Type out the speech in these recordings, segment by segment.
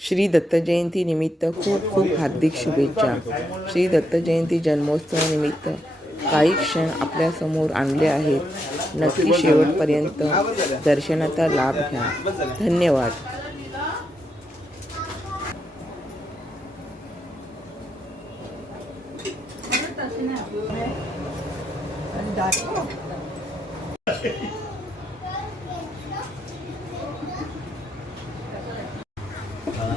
श्री दत्त जयंतीनिमित्त खूप खूप हार्दिक शुभेच्छा. श्री दत्त जयंती जन्मोत्सवानिमित्त काही क्षण आपल्यासमोर आणले आहेत. नक्की शेवटपर्यंत दर्शनाचा लाभ घ्या. धन्यवाद.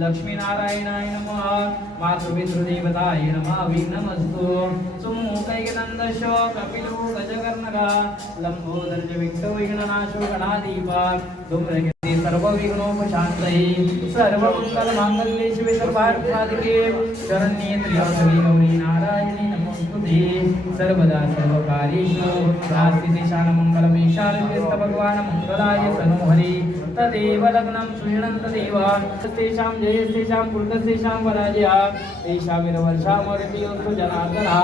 లక్ష్మీనారాయణాయ నమ మాతృపితృదేవతాయ నమ వీనమస్తు సుమూకైనందశో కపిలో గజకర్ణగా లంబోదర్జ విక్టవైగణనాశో గణాదీప దుమ్రగ गणादीपा धूम्रगती सर्वविघ्नोपशान्तये सर्वमङ्गलमाङ्गल्ये शिवे सर्वार्थसाधिके शरण्ये त्र्यम्बके गौरी नारायणी नमोस्तुते सर्वदा सर्वकार्येषु नास्ति शानमङ्गलमेशारण्यस्त भगवान् मङ्गलाय तनोहरि। लग्नं सुषणं तदेव। तेषां जयस्तेषां पुरुषस्तेषां पराजया। तेषामिरवर्षामरियोस्तु जनार्दना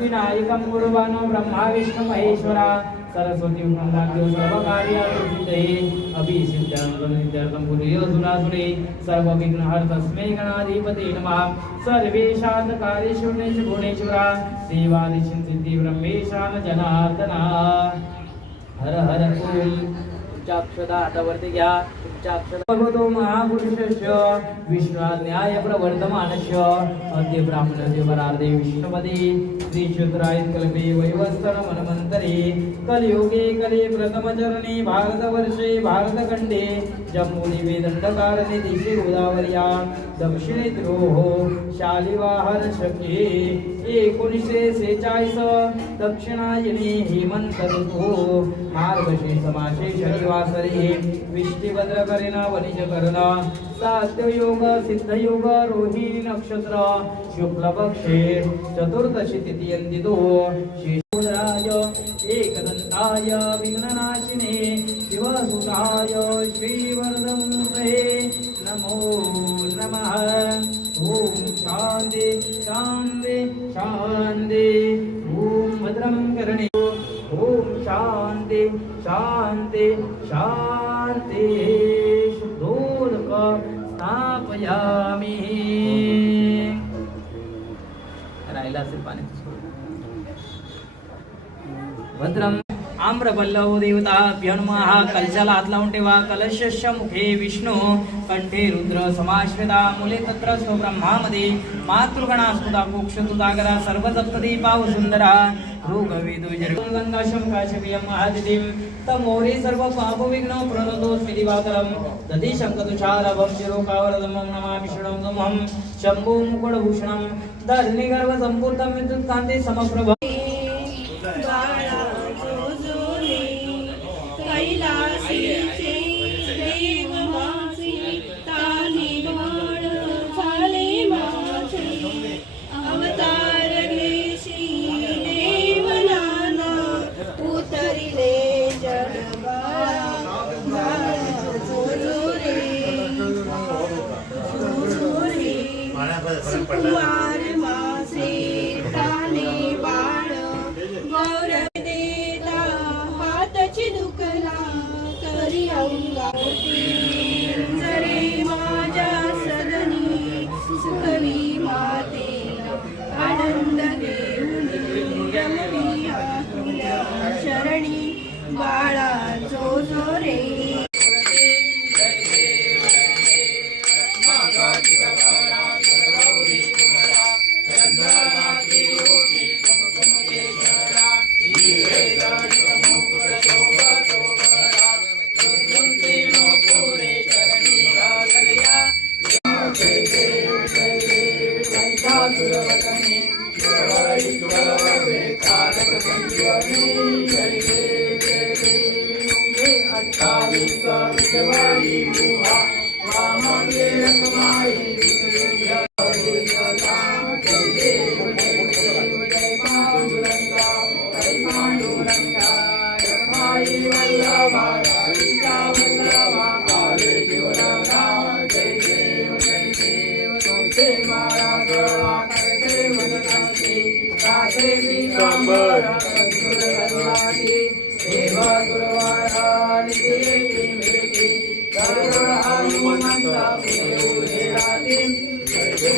विनायकं कुर्वाणो ब्रह्मा विष्णु महेश्वरा। सरस्वती वृन्दाभ्यो सर्वकार्यार्थसिद्धये अभिसिद्धार्थं सिद्धार्थं पुनयो सुरासुरे सर्वविघ्नहर तस्मै गणाधिपते नमः। सर्वेषान्तकार्येषु गुणेषु गुणेश्वरा देवादिशं सिद्धि ब्रह्मेशान जनार्दना। हर हर ओम तुमच्या आता हातावरती घ्या. तुमच्या अक्षदा भगवतो विश्वा न्याय प्रवर्तमानस्य अद्य ब्राह्मण देवरार्धे विष्णुपदे श्री शुद्राय कल्पे वैवस्तर मनमंतरे कलियुगे कले प्रथमचरणे भारतवर्षे भारतखंडे जम्मूदिवे दंडकारणे दिशे गोदावर्या दक्षिणे द्रोह शालिवाहन शके एकोणीसशे सेहेचाळीस दक्षिणायने हेमंत ऋतू मार्गशीर्ष मासे शनिवासरी विष्टीभद्र करेन वनिज करण सात्ययोग सिद्धयोग रोहिणी नक्षत्र शुक्लपक्षे चतुर्दशी तिथियंदितो शिशुराय एकदंताय विघ्ननाशिने शिवसुताय श्रीवरदमुहे नमो नमः। ॐ शान्ति शान्ति शान्ति। ॐ भद्रं करणे। ओम शांती शांती शांती शुद्धोदक स्थापयामि। राहिला असेल पाणी. भद्रम आम्रपल्लव देवता भ्यन्महा कलशाला हात लावून ठेवा कलशस्य मुखे विष्णू कंठे रुद्र समाश्रिता मुले तत्र स्वब्रह्मामध्ये मातृगणा स्तुता मोक्ष तुदागरा सर्व सप्तदीपा वसुंधरा गंगा शंकाशक्रियम महादिदीम तमोरे सर्व पापविघ्न प्रणतोस्मि नमामि शृणं शंभो मुकुटभूषणं धरणिगर्भ संपूर्णं विद्युत् समप्रभ Thank you.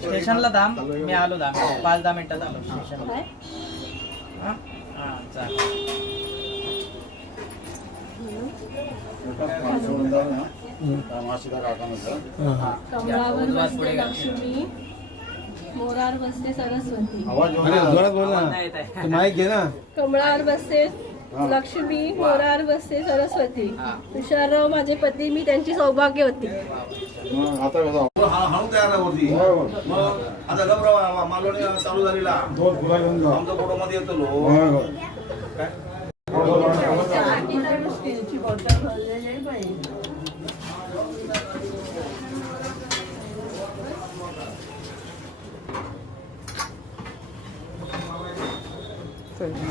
स्टेशनला थांब मी आलो दहा पाच दहा मिनिटात आलो. स्टेशनला. हा? चालेल. पुढे. लक्ष्मी. मोरावर बसते सरस्वती. अरे जोरात बोल आवाज ना माईक घे ना. कमळावर बसते लक्ष्मी मोरावर बसते सरस्वती. तुषारराव माझे पती मी त्यांची सौभाग्य होती हाणून तयार वरती. मग आता मालवणी चालू झालेला. आमचा फोटो मध्ये येतो 있어요.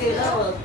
get up.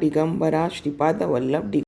दिगंबरा श्रीपाद वल्लभ